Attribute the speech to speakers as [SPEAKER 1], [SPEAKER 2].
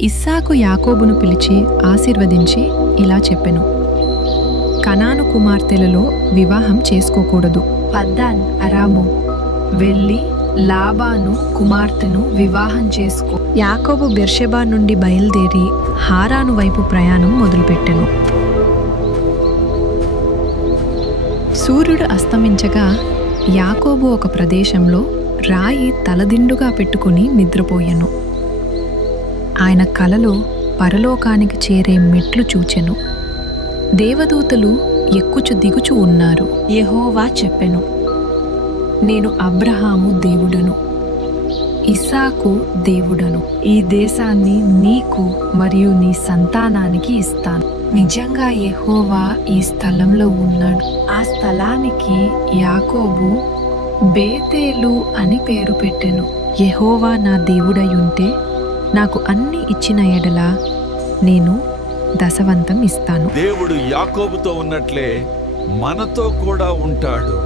[SPEAKER 1] ఇస్సాకు యాకోబును పిలిచి ఆశీర్వదించి ఇలా చెప్పెను. కనాను కుమార్తెలలో వివాహం చేసుకోకూడదు. పద్దాన్ అరాము. వెళ్ళి లాబాను కుమార్తెను వివాహం చేసుకో. యాకోబు బెర్షెబా నుండి బయలుదేరి హారాను వైపు ప్రయాణం మొదలుపెట్టెను. సూర్యుడు అస్తమించగా యాకోబు ఒక ప్రదేశంలో రాయి తలదిండుగా పెట్టుకుని నిద్రపోయెను. ఆయన కలలో పరలోకానికి చేరే మెట్లు చూచెను. దేవదూతలు ఎక్కుచు దిగుచు ఉన్నారు. యెహోవా చెప్పెను. నేను అబ్రహాము దేవుడను. ఇసాకు దేవుడను. ఈ దేశాన్ని నీకు మరియు నీ సంతానానికి ఇస్తాను. నిజంగా యెహోవా ఈ స్థలంలో ఉన్నాడు. ఆ స్థలానికి యాకోబు బేతేలు అని పేరు పెట్టెను. యెహోవా నా దేవుడై ఉంటే నాకు అన్ని ఇచ్చిన ఎడల నేను దశవంతం ఇస్తాను.
[SPEAKER 2] దేవుడు యాకోబుతో ఉన్నట్లే మనతో కూడా ఉంటాడు.